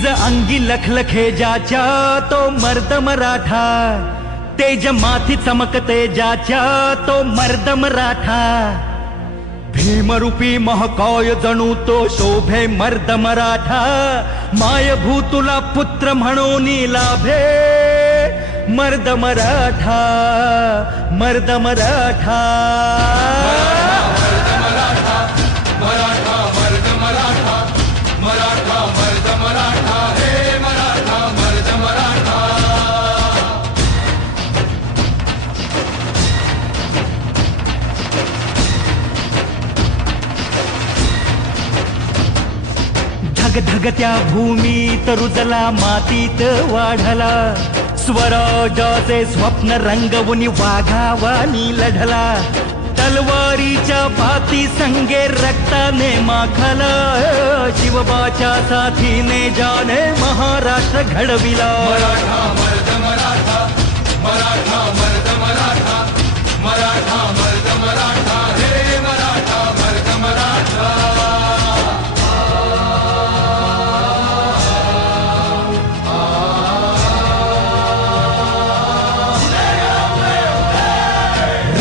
निज अंगी लखलखे ज्याच्या तो मर्द मराठा, तेज माथी चमकते ज्याच्या तो मर्द मराठा, भीमरूपी महाकाय जणू तो शोभे मर्द मराठा, मायभूतुला पुत्र म्हणून लाभे मर्द मराठा, मर्द मराठा, मराठा मराठा मर्द मराठा, मराठा मर्द मराठा, हे मराठा मर्द मराठा. धगधगत्या भूमीत रुजला मातीत वाढला, स्वराजाचे स्वप्न रंगवून वाघावानी लढला, तलवारीच्या भाती संगे रक्ताने माखला, शिवबाच्या साथीने जाने महाराष्ट्र घडविला. मराठा मर्द मराठा, मराठा मर्द मराठा, मराठा मर्द मराठा, हे मराठा मर्द मराठा.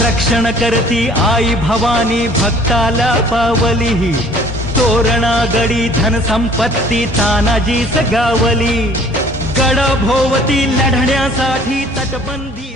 रक्षण करती आई भवानी भक्ताला पावली, तोरणा गडी धन संपत्ती तानाजीच गावली, गड भोवती लढण्यासाठी तटबंदी